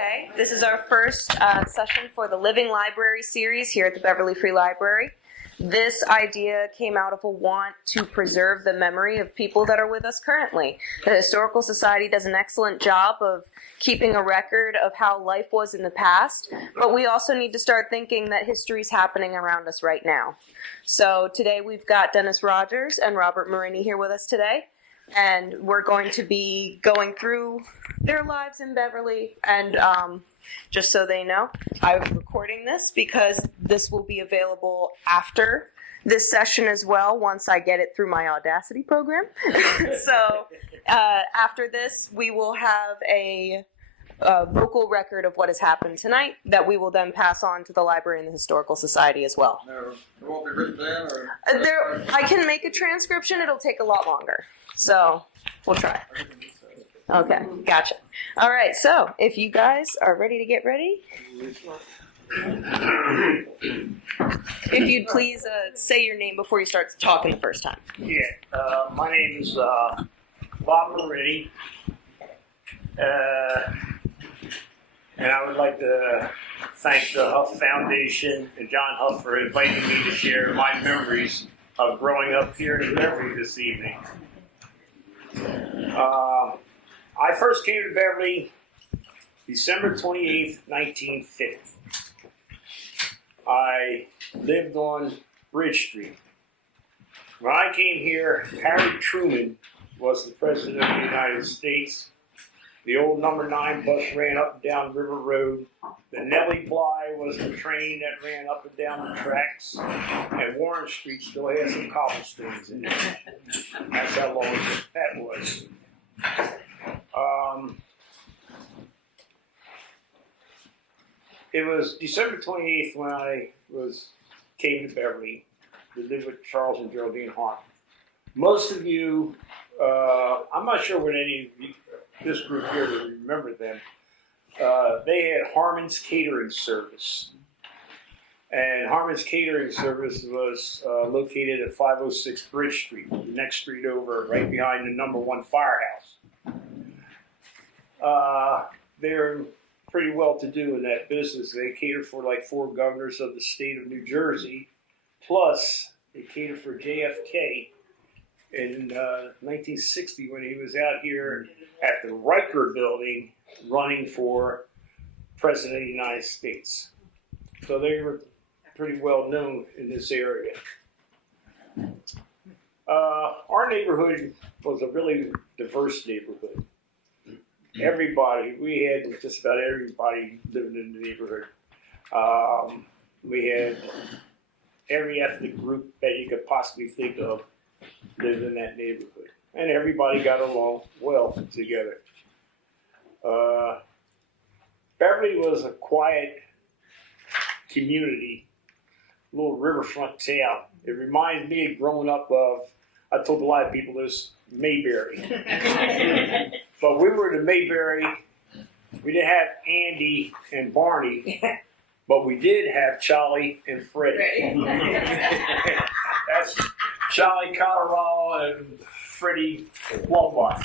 today. This is our first session for the Living Library series here at the Beverly Free Library. This idea came out of a want to preserve the memory of people that are with us currently. The Historical Society does an excellent job of keeping a record of how life was in the past, but we also need to start thinking that history is happening around us right now. So today we've got Dennis Rogers and Robert Marinnie here with us today, and we're going to be going through their lives in Beverly, and just so they know, I'm recording this because this will be available after this session as well once I get it through my Audacity program. So after this, we will have a vocal record of what has happened tonight that we will then pass on to the library and the Historical Society as well. No, it won't be written down? I can make a transcription. It'll take a lot longer. So we'll try. Okay, gotcha. All right, so if you guys are ready to get ready, if you'd please say your name before you start talking the first time. Yeah, my name is Bob Marinnie, and I would like to thank the Huff Foundation and John Huff for inviting me to share my memories of growing up here in Beverly this evening. I first came to Beverly December 28th, 1950. I lived on Bridge Street. When I came here, Harry Truman was the President of the United States. The old number 9 bus ran up and down River Road. The Nellie Bly was the train that ran up and down the tracks. And Warren Street still has some cobblestones in it. That's how long that was. It was December 28th when I came to Beverly to live with Charles and Geraldine Harmon. Most of you, I'm not sure what any of you, this group here would remember them. They had Harmon's Catering Service. And Harmon's Catering Service was located at 506 Bridge Street, the next street over, right behind the number 1 firehouse. They're pretty well to do in that business. They cater for like 4 governors of the state of New Jersey, plus they cater for JFK in 1960 when he was out here at the Riker building running for President of the United States. So they were pretty well known in this area. Our neighborhood was a really diverse neighborhood. Everybody, we had just about everybody living in the neighborhood. We had every ethnic group that you could possibly think of lived in that neighborhood. And everybody got along well together. Beverly was a quiet community, little riverfront town. It reminds me of growing up of, I told a lot of people this, Mayberry. But we were in Mayberry. We didn't have Andy and Barney, but we did have Charlie and Freddie. That's Charlie Colorado and Freddie Lombard.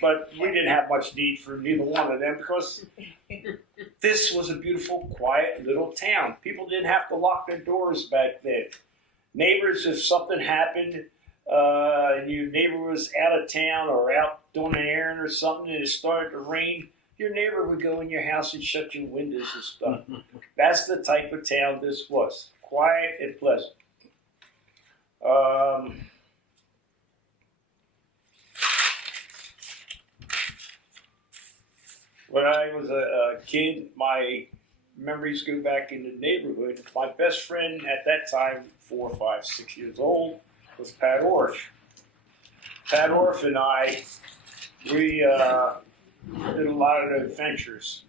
But we didn't have much need for neither one of them because this was a beautiful, quiet little town. People didn't have to lock their doors back then. Neighbors, if something happened, your neighbor was out of town or out doing an errand or something and it started to rain, your neighbor would go in your house and shut your windows and stuff. That's the type of town this was. Quiet and pleasant. When I was a kid, my memories go back in the neighborhood. My best friend at that time, 4, 5, 6 years old, was Pat Orff. Pat Orff and I, we did a lot of adventures.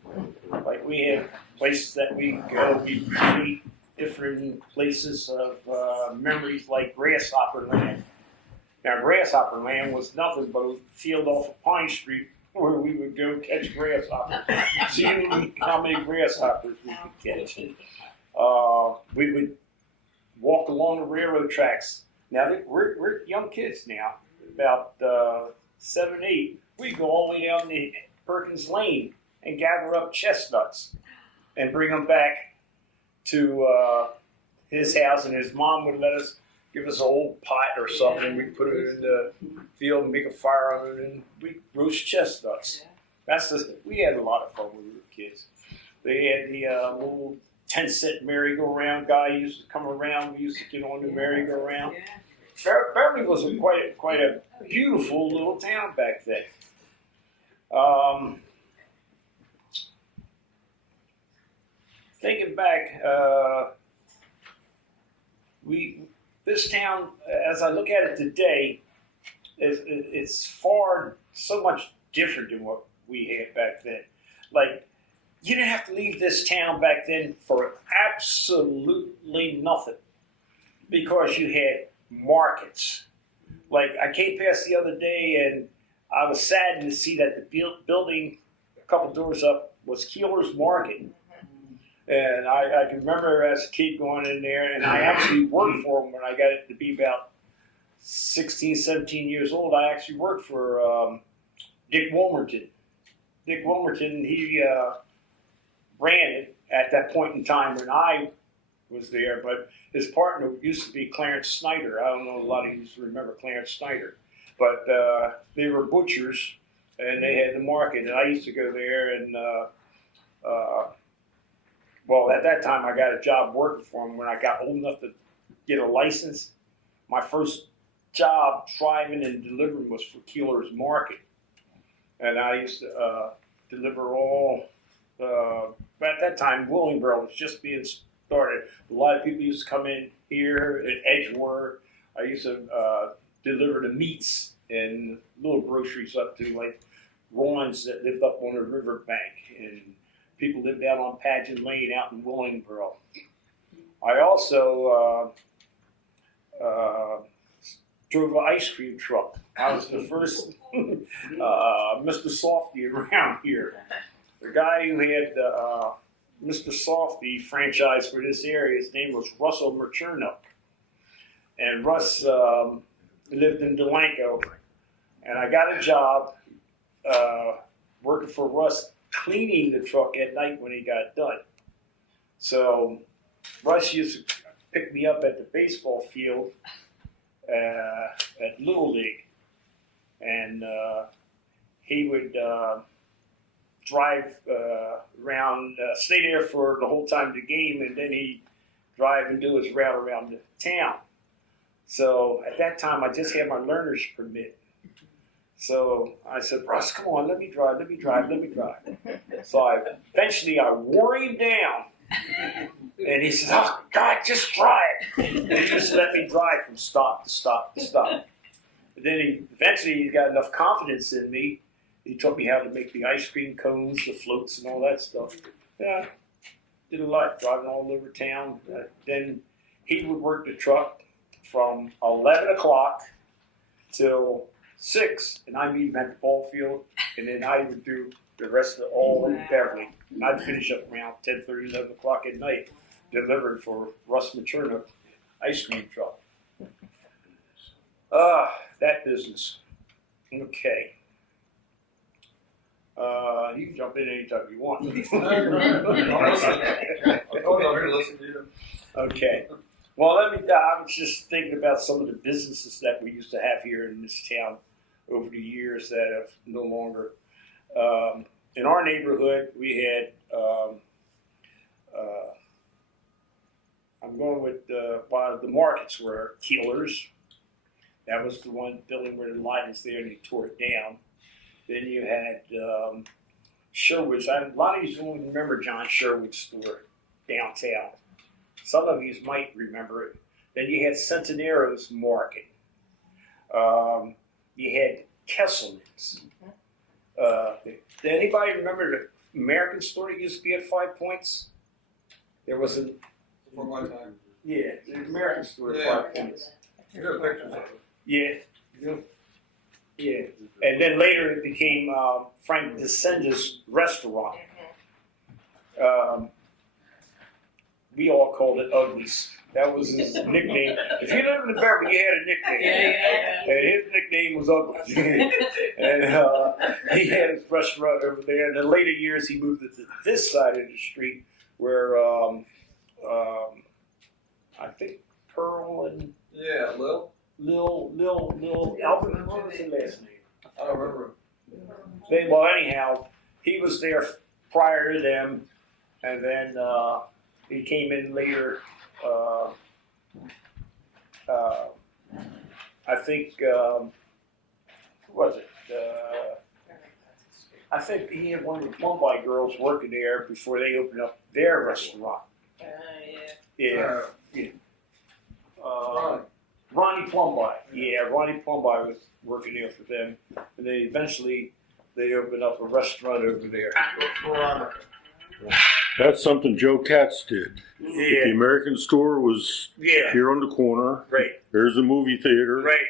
Like we had places that we go, we meet different places of memories like Grasshopper Land. Now Grasshopper Land was nothing but a field off of Pine Street where we would go catch grasshoppers. See how many grasshoppers we could catch. We would walk along the railroad tracks. Now we're young kids now, about 7, 8. We go all the way down the Perkins Lane and gather up chestnuts and bring them back to his house, and his mom would let us give us an old pot or something. We'd put it in the field and make a fire on it, and we'd roast chestnuts. We had a lot of fun when we were kids. They had the little 10-cent merry-go-round guy used to come around. We used to get on the merry-go-round. Beverly was quite a beautiful little town back then. Thinking back, this town, as I look at it today, it's so much different than what we had back then. Like, you didn't have to leave this town back then for absolutely nothing, because you had markets. Like, I came past the other day and I was saddened to see that the building a couple doors up was Keeler's Market. And I can remember as a kid going in there, and I actually worked for him when I got it to be about 16, 17 years old. I actually worked for Dick Wilmerton. Dick Wilmerton, he ran it at that point in time when I was there, but his partner used to be Clarence Snyder. I don't know, a lot of you used to remember Clarence Snyder. But they were butchers, and they had the market, and I used to go there, and well, at that time, I got a job working for him when I got old enough to get a license. My first job driving and delivering was for Keeler's Market. And I used to deliver all, at that time, Willingboro was just being started. A lot of people used to come in here at Edgewater. I used to deliver the meats and little groceries up to like Ron's that lived up on the riverbank, and people lived down on Pageant Lane out in Willingboro. I also drove an ice cream truck. I was the first Mr. Softy around here. The guy who had Mr. Softy franchise for this area, his name was Russell Mercherno. And Russ lived in Delanco. And I got a job working for Russ, cleaning the truck at night when he got done. So Russ used to pick me up at the baseball field at Little League, and he would drive around, stay there for the whole time of the game, and then he'd drive and do his route around the town. So at that time, I just had my learner's permit. So I said, Russ, come on, let me drive. So eventually I wore him down. And he says, oh, God, just drive. And he used to let me drive from stop to stop to stop. And then eventually he got enough confidence in me. He taught me how to make the ice cream cones, the floats, and all that stuff. Yeah, did a lot, driving all over town. Then he would work the truck from 11 o'clock till 6, and I'd meet him at the ball field, and then I would do the rest of all in Beverly. And I'd finish up around 10:30, 11 o'clock at night, delivered for Russ Materna ice cream truck. That business. Okay. You can jump in anytime you want. Okay. Well, I was just thinking about some of the businesses that we used to have here in this town over the years that have no longer. In our neighborhood, we had, I'm going with, the markets were Keeler's. That was the one building where the light is there, and they tore it down. Then you had Sherwood's. A lot of you don't remember John Sherwood's store downtown. Some of you might remember it. Then you had Centenaro's Market. You had Kesselman's. Did anybody remember the American store that used to be at 5 Points? There was a... For one time. Yeah, the American store at 5 Points. Yeah. Yeah. And then later it became Frank DeCenda's restaurant. we all called it Uglies. That was his nickname. If you lived in Beverly, you had a nickname. And his nickname was Uglies. And he had his restaurant over there. And in later years, he moved to this side of the street where I think Pearl and Lil Alvin, what was his last name? I don't remember. Well, anyhow, he was there prior to them, and then he came in later. I think who was it? I think he had one of the Plumby girls working there before they opened up their restaurant. Yeah. Ronnie Plumby. Yeah, Ronnie Plumby was working there for them, and then eventually they opened up a restaurant over there. That's something Joe Katz did. Yeah. The American store was here on the corner. Right. There's a movie theater. Right.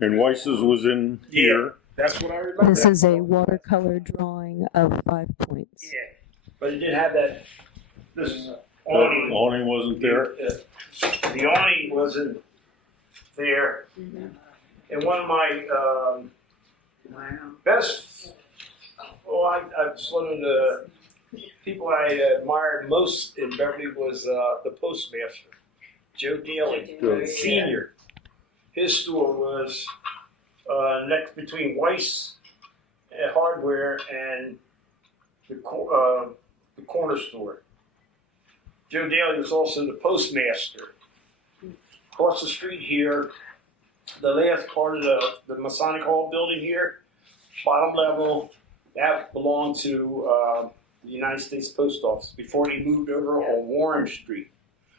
And Weiss's was in here. That's what I remember. This is a watercolor drawing of 5 points. Yeah. But it didn't have that. This awning. The awning wasn't there. The awning wasn't there. And one of my best, I've one of the people I admired most in Beverly was the postmaster, Joe Daly, Senior. His store was next between Weiss Hardware and the corner store. Joe Daly was also the postmaster. Across the street here, the last part of the Masonic Hall building here, bottom level, that belonged to the United States Post Office before they moved over on Warren Street.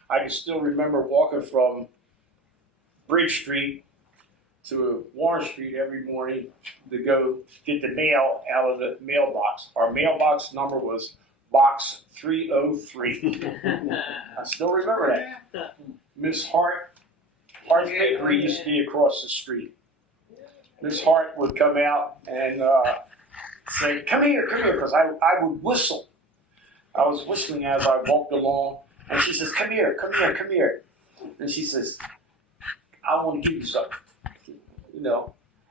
I can still remember walking from Bridge Street to Warren Street every morning to go get the mail out of the mailbox. Our mailbox number was Box 303. I still remember that. Miss Hart's Bakery used to be across the street. Miss Hart would come out and say, come here, because I would whistle. I was whistling as I walked along, and she says, come here. And she says, I want to give you something.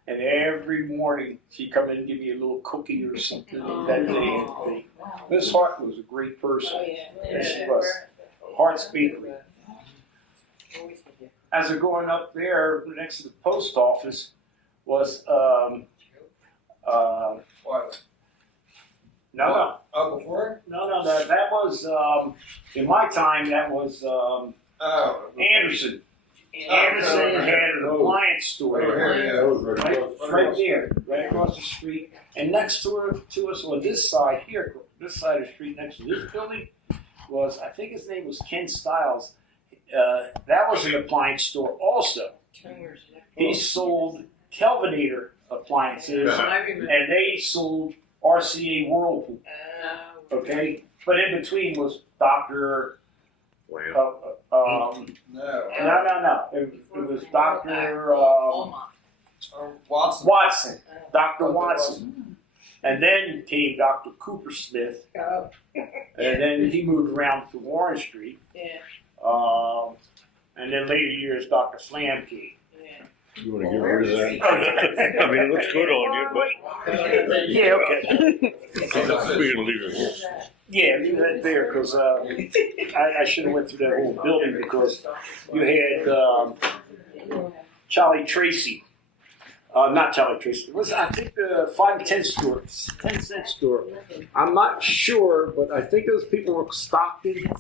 And every morning she'd come in and give me a little cookie or something that day. Miss Hart was a great person. And she was. Hart's Bakery. As we're going up there, next to the post office was No. Oh, before? No. That was in my time. That was Anderson. Anderson had an appliance store right there, right across the street. And next to us on this side here, this side of the street next to this building was, I think his name was Ken Stiles. That was an appliance store also. He sold Kelvinator appliances, and they sold RCA Whirlpool. Okay, but in between was Dr. No. It was Dr. Watson. Dr. Watson. And then came Dr. Cooper Smith. And then he moved around to Warren Street. And then later years, Dr. Flam came. You want to get rid of that? I mean, it looks good on you, but Yeah, okay. we're going to leave it here. Yeah, leave that there because I should have went through that whole building because you had Charlie Tracy. Not Charlie Tracy. It was, I think, the 5 and 10 store, 10-cent store. I'm not sure, but I think those people were Stockton.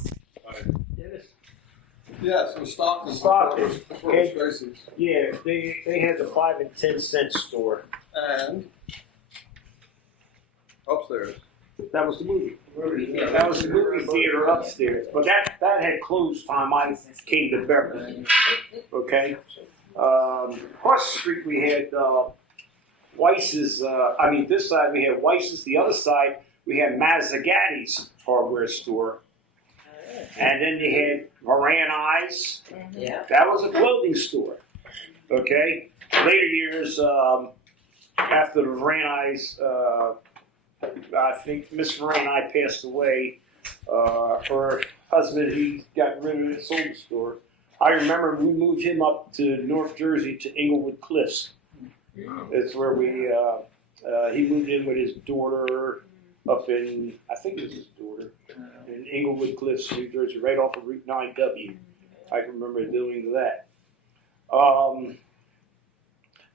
Yes, it was Stockton. Stockton. Before it was Tracy's. Yeah, they had the 5 and 10-cent store. And upstairs. That was the movie. That was the movie theater upstairs. But that had closed time I came to Beverly. Okay? Across the street we had Weiss's, this side we had Weiss's, the other side we had Mazzagatti's hardware store. And then you had Varan Eyes. That was a clothing store. Okay? Later years, after the Varan Eyes, I think Miss Varan I passed away, Her husband, he got rid of it, sold the store. I remember we moved him up to North Jersey to Englewood Cliffs. That's where he moved in with his daughter up in, I think it was his daughter, in Englewood Cliffs, New Jersey, right off of Route 9W. I can remember doing that.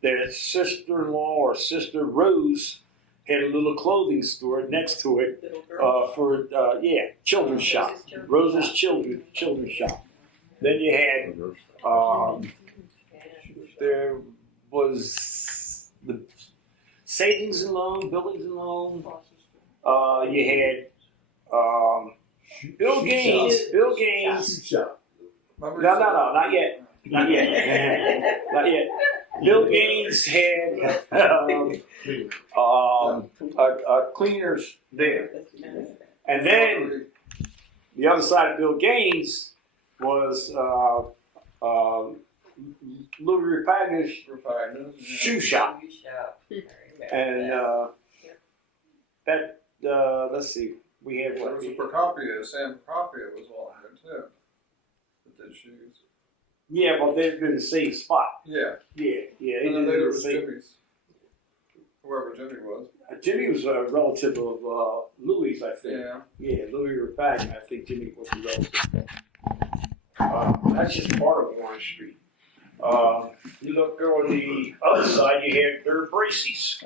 Their sister-in-law or sister Rose had a little clothing store next to it for children's shop. Rose's children's shop. Then you had there was the savings and loan, buildings and loan. You had Bill Gaines. No, not yet. Not yet. Bill Gaines had a cleaners there. And then the other side of Bill Gaines was Louis Repagner's shoe shop. And let's see, we had There was a Procopio, Sam Procopio was on there too. That did shoes. Yeah, but they've been the same spot. Yeah. Yeah. And then later was Jimmy's. Whoever Jimmy was. Jimmy was a relative of Louis, I think. Yeah. Yeah, Louis Repagner. I think Jimmy was a relative. That's just part of Warren Street. You look on the other side, you had Third Bracey's.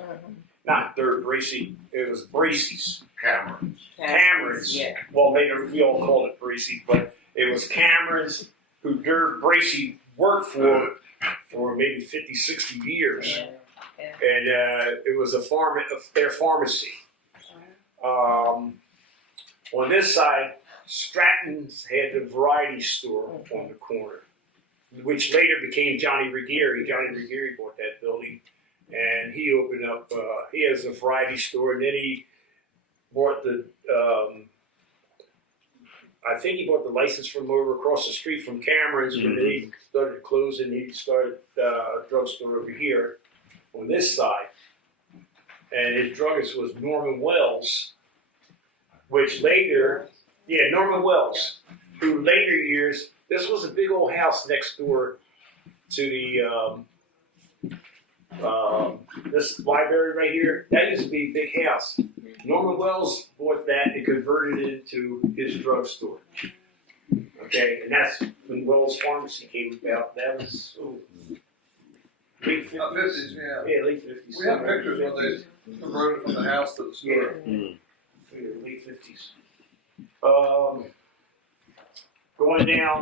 Not Third Bracey, it was Bracey's. Cameron's. Yeah. Well, later we all called it Bracey, but it was Cameron's, who Dirk Bracey worked for maybe 50, 60 years. And it was their pharmacy. On this side, Stratton's had the variety store on the corner, which later became Johnny Ruggieri. Johnny Ruggieri bought that building, and he opened up, he has a variety store, and then he bought I think he bought the license from over across the street from Cameron's. When they started closing, he started a drugstore over here on this side. And his druggist was Norman Wells, which later, Norman Wells, who later years, this was a big old house next door to the, this library right here. That used to be a big house. Norman Wells bought that and converted it into his drugstore. Okay, and that's when Wells Pharmacy came about. That was late 50s. Yeah, late 50s. We have pictures when they converted from the house to the store. Yeah, late 50s. Going down,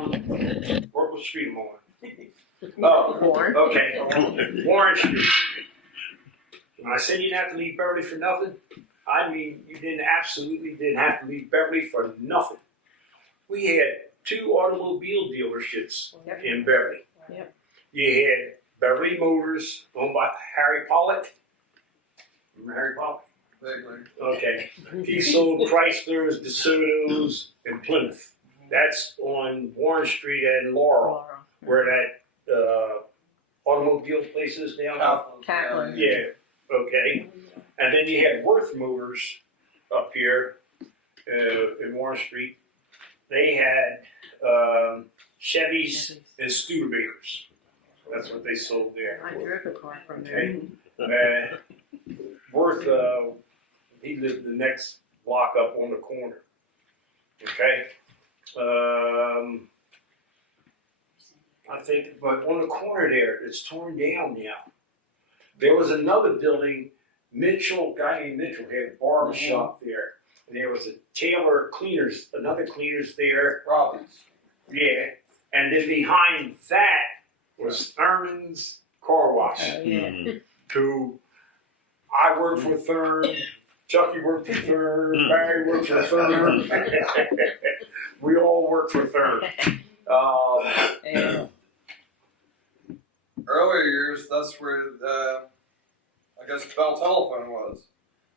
what street am I on? Warren. Okay, Warren Street. When I said you didn't have to leave Beverly for nothing, I mean you absolutely didn't have to leave Beverly for nothing. We had 2 automobile dealerships in Beverly. Yep. You had Beverly Motors, owned by Harry Pollock. Remember Harry Pollock? Vaguely. Okay. He sold Chryslers, DeSotos, and Plymouth. That's on Warren Street and Laurel, where that automobile place is now. Kaplan. Yeah. Okay. And then you had Worth Motors up here in Warren Street. They had Chevys and Studebakers. That's what they sold there. I drove a car from there. Okay. Worth, he lived the next block up on the corner. Okay. I think, but on the corner there, it's torn down now. There was another building, guy named Mitchell had a barber shop there. And there was a Taylor Cleaners, another Cleaners there. Robbins. Yeah. And then behind that was Thurman's Car Wash. Who I worked for Thurman, Chucky worked for Thurman, Barry worked for Thurman. We all worked for Thurman. Earlier years, that's where I guess Bell Telephone was,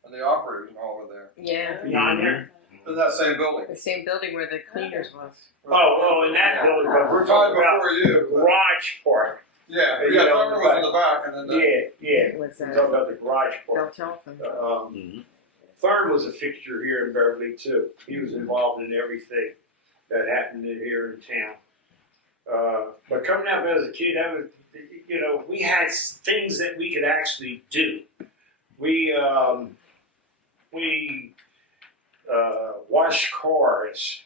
and the operators and all were there. Yeah. Behind there. In that same building. The same building where the cleaners was. Oh, in that building, but we're talking about before the you. garage part. Yeah, You yeah. know, Thurman was in the back, and then Yeah. It was We're talking about the garage Bell part. Telephone. Thurm was a fixture here in Beverly too. He was involved in everything that happened in here in town. But coming up as a kid, that was, you know, we had things that we could actually do. We washed cars.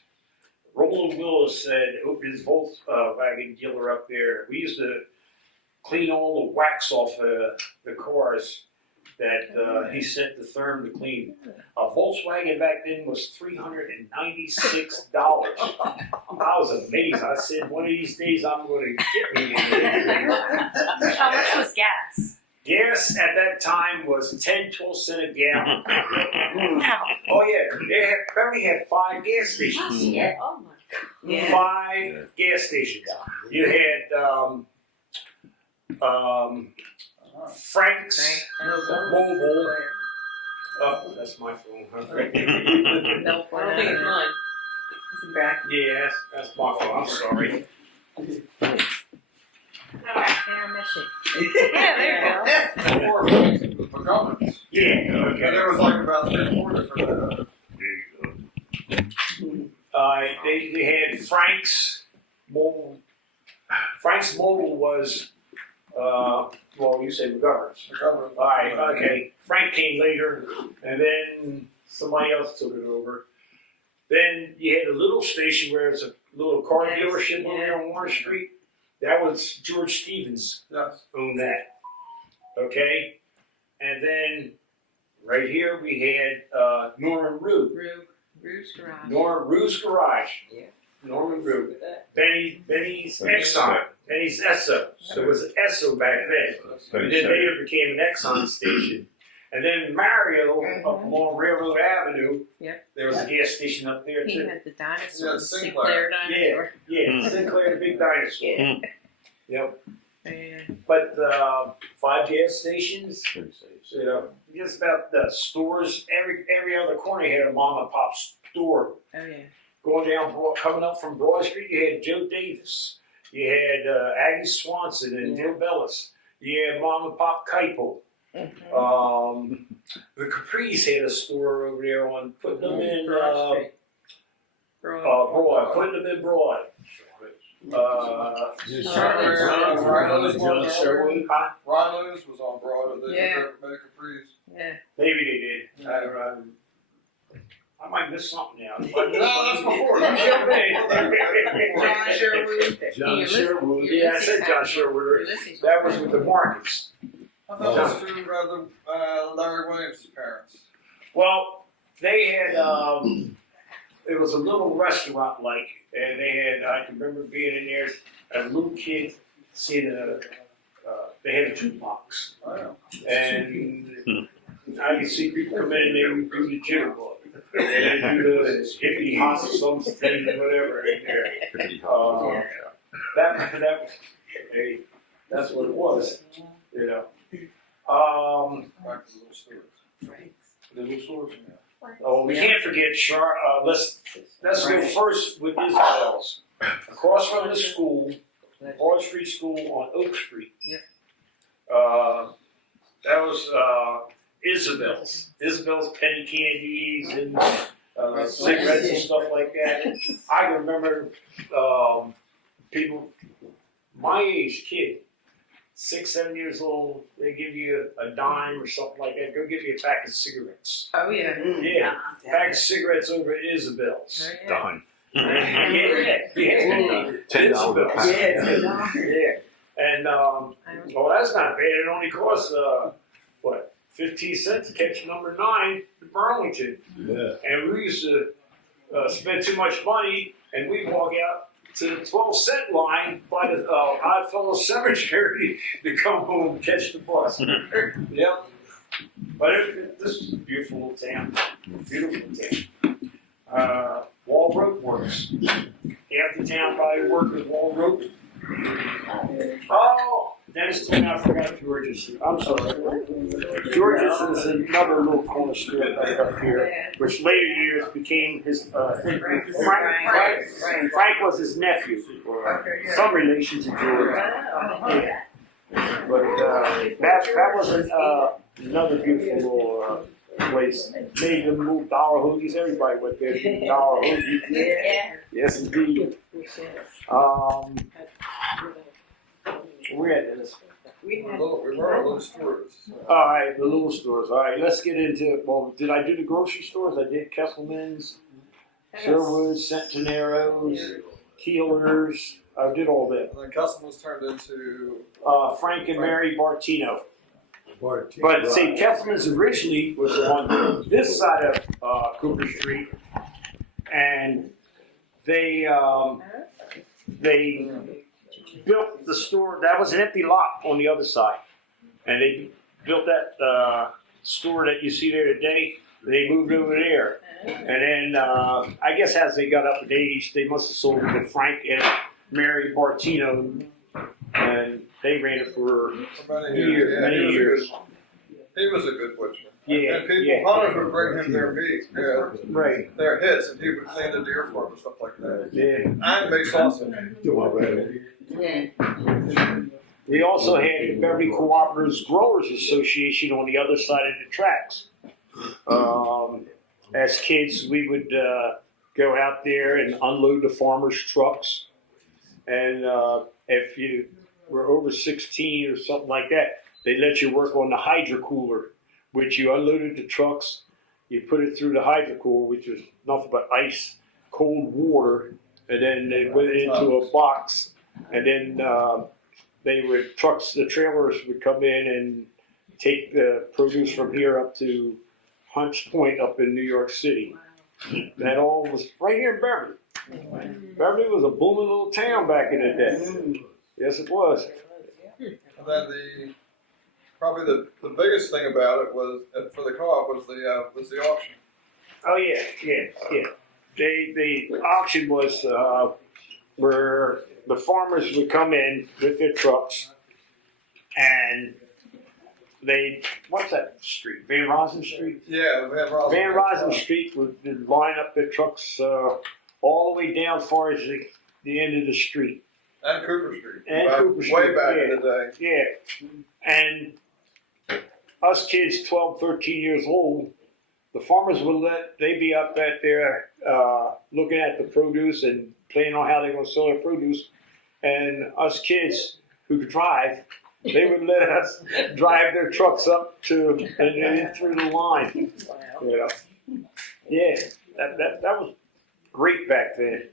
Roland Willis said his Volkswagen dealer up there. We used to clean all the wax off the cars that he sent the Thurm to clean. A Volkswagen back then was $396. I was amazed. I said, one of these days I'm going to get me in. How much was gas? Gas at that time was 12 cents a gallon. Oh yeah, Beverly had 5 gas stations. Yeah. Oh my God. Yeah. 5 gas stations. You had Frank's Mobile. Oh, that's my phone. No, I don't think it's mine. It's back. Yeah, that's my phone. I'm sorry. Yeah, there you go. For governance. Yeah. And Okay. there was like about 3 or 4 different, They had Frank's Mobile. Frank's Mobile was, well, you said McGovern's. for governance. All right, okay. Frank came later, and then somebody else took it over. Then you had a little station where it's a little car dealership over there on Warren Street. That was George Stevens Yes. owned that. Okay? And then right here we had Norman Rue. Rue's Garage. Norman Rue's Garage. Yeah. Norman Rue. Benny's Exxon. Benny's Esso. So it was an Esso back then. And then later became an Exxon station. And then Mario up along Railroad Avenue. Yep. There was a gas station up there He too. had the dinosaur, Yeah, the Sinclair. Sinclair dinosaur. Yeah, Sinclair the big dinosaur. Yeah. Yep. Yeah. But 5 gas stations, you know, just about the stores. Every other corner had a mom and pop store. Oh yeah. Going down, coming up from Broad Street, you had Joe Davis. You had Aggie Swanson and Bill Bellis. You had Mom and Pop Keipel. The Capri's had a store over there on putting them in Broad. Putting them in Broad. Riley's was on Broad. They Yeah. did Medical Capris. Yeah. Maybe they did. I might miss something now. No, that's before. John Sherwood. John Sherwood. Yeah, I said John Sherwood. Ulysses. That was with the markets. I thought it was through Larry Williams' parents. Well, they had, it was a little restaurant like, and they had, I can remember being in there as a little kid, seeing they had a jukebox. Oh, And I could see people come in and they would do the jitterbug. And they do the hippie hop some thing or whatever in there. Hey, that's what it was, you know. back to the little stores. The little stores. Oh, we can't forget let's go first with Isabel's. Across from the school, Broad Street School on Oak Street. Yep. That was Isabel's. Isabel's penny candies and cigarettes and stuff like that. I remember people my age, kid, 6, 7 years old, they give you a dime or something like that. Go get me a pack of cigarettes. Oh yeah. Yeah, pack of cigarettes over at Isabel's. Oh, yeah. Done. Yeah. $10 pack. Yeah. And well, that's not bad. It only costs 15 cents to catch number 9 to Burlington. Yeah. And we used to spend too much money, and we'd walk out to the 12-cent line by the Oddfellow Cemetery to come home and catch the bus. Yep. But this is a beautiful little town. Beautiful town. Wall Rope works. Half the town probably worked with Wall Rope. Oh, Dennis told me I forgot George's. I'm sorry. George's is another little corner store right up here, which later years became his. Frank was his nephew, or some relation to George. Yeah. But that was another beautiful little place. Made them little dollar hoodies. Everybody went there to get dollar hoodies. Yeah. Yes, indeed. Where is? We were little stores. All right, the little stores. All right, let's get into. Well, did I do the grocery stores? I did Kesselman's, Sherwood, Centenaro's, Keeler's. I did all that. And then Custom was turned into Frank and Mary Bartino. But see, Kesselman's originally was on this side of Cooper Street, and they built the store. That was an empty lot on the other side, and they built that store that you see there today. They moved over there, and then I guess as they got up in the 80s, they must have sold it to Frank and Mary Bartino, and they ran it for many years. Yeah, Many years. He was a good butcher. Yeah, And people, yeah. hunters would bring him their meat, Right. their hits, and he would clean the deer for them and stuff like that. Yeah. And make sausage. We also had the Beverly Cooperatives Growers Association on the other side of the tracks. As kids, we would go out there and unload the farmers' trucks. And if you were over 16 or something like that, they let you work on the hydro cooler, which you unloaded the trucks, you put it through the hydro cooler, which was nothing but ice, cold water, and then they went into a box, and then the trailers would come in and take the produce from here up to Hunts Point up in New York City. That all was right here in Beverly. Beverly was a booming little town back in the day. Yes, it was. And then probably the biggest thing about it was for the co-op was the auction. Oh yeah. The auction was where the farmers would come in with their trucks, and what's that street? Van Rosen Street. Yeah, Van Rosen Street would line up their trucks all the way down as far as the end of the street. And Cooper Street. And Cooper Street. Way back in the day. Yeah. And us kids, 12, 13 years old, the farmers would they'd be up at there looking at the produce and planning on how they're going to sell their produce. And us kids who could drive, they would let us drive their trucks up to and then through the line. You know? Yeah, that was great back then.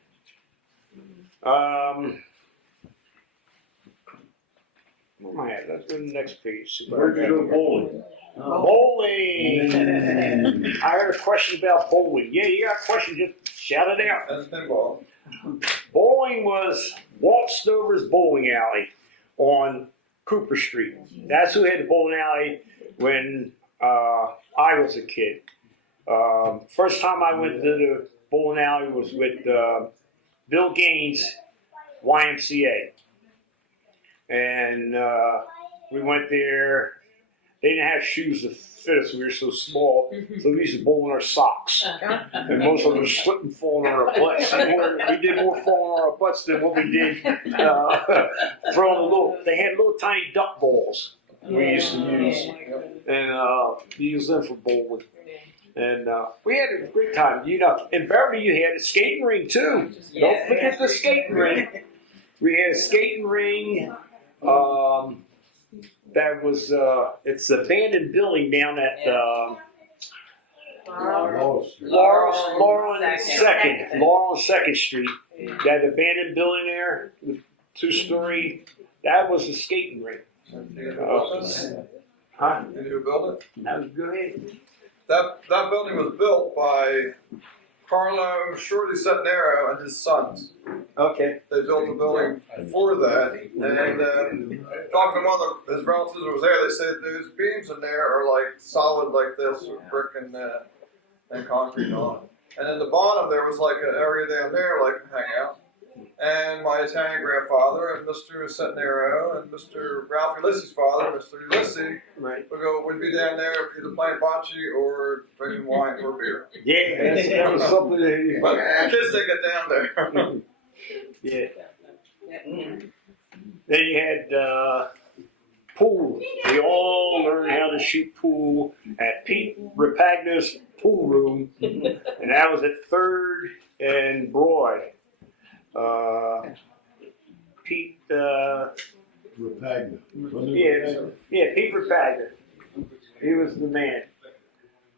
Where am I at? Let's go to the next page. Where'd you go bowling? Bowling! I heard a question about bowling. Yeah, you got a question, just shout it out. And pinball. Bowling was Walt Stover's bowling alley on Cooper Street. That's who had the bowling alley when I was a kid. First time I went to the bowling alley was with Bill Gaines' YMCA. And we went there. They didn't have shoes to fit us. We were so small. So we used to bowl in our socks. And most of them were slipping, falling on our butts. We did more falling on our butts than what we did throwing they had little tiny duck balls we used to use. And we used them for bowling. And we had a great time. You know, in Beverly, you had a skating ring, too. Don't forget the skating ring. We had a skating ring. That was it's the abandoned building down at Laurel and Second Street. That abandoned building there, the 2-story. That was a skating rink. Huh? Did you build it? That was good. That building was built by Carlo Shorty Centenaro and his sons. Okay. They built a building for that, and talking to one of his relatives who was there, they said those beams in there are like solid like this with brick and concrete on it. And in the bottom there was like an area down there like to hang out. And my Italian grandfather and Mr. Centenaro and Mr. Ralph Ulysses' father, Mr. Ulysses, would be down there either playing bocce or drinking wine or beer. Yeah, that was something that But kids didn't get down there. yeah. Then you had pool. We all learned how to shoot pool at Pete Rapagna's pool room, and that was at 3rd and Broad. Pete, Rapagna. yeah, Pete Rapagna. He was the man.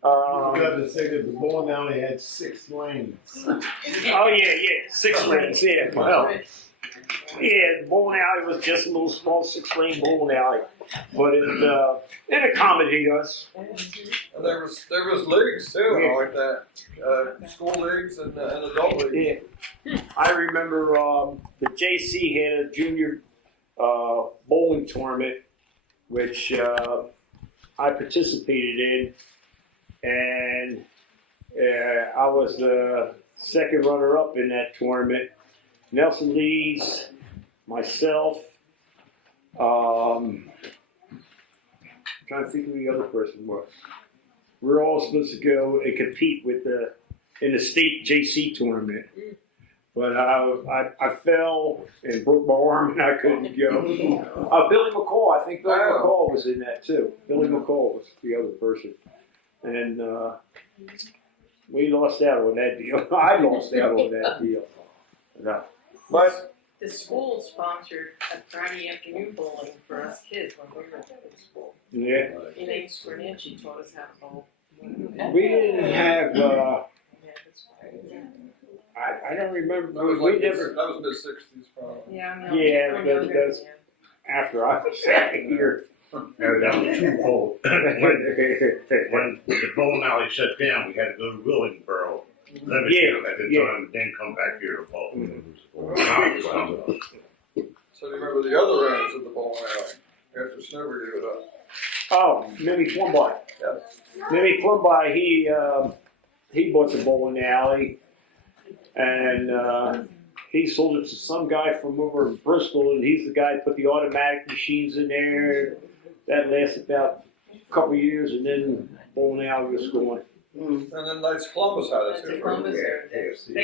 I forgot to say that the bowling alley had 6 lanes. Oh yeah, 6 lanes. Yeah, well, yeah, the bowling alley was just a little small 6-lane bowling alley, but it accommodated us. And there was leagues too, and all like that. School leagues and adult leagues. Yeah, I remember the JC had a junior bowling tournament, which I participated in, and I was the second runner-up in that tournament. Nelson Lees, myself, I'm trying to think who the other person was. We were all supposed to go and compete in the state JC tournament. But I fell and broke my arm and I couldn't go. Billy McCall, I think Billy McCall was in that too. Billy McCall was the other person. And we lost out on that deal. I lost out on that deal. But The school sponsored a Friday afternoon bowling for us kids when we were in school. yeah, Elaine Scornici taught us how to bowl. we didn't have. Yeah, that's right. I don't remember. That was We like never. that was mid-60s probably. Yeah, I'm Yeah, I'm but younger that's- than you. After I was here. And that was twofold. When the bowling alley shut down, we had to go to Willingboro, Livingston at the time, then come back here to bowl. So do you remember the other owners of the bowling alley after Snowber gave it up? Oh, Mimi Plumby. Yeah. Mimi Plumby, he bought the bowling alley, and he sold it to some guy from over in Bristol, and he's the guy that put the automatic machines in there. That lasted about a couple of years, and then bowling alley was going. And then Knights Columbus had it That's too. in Columbus there.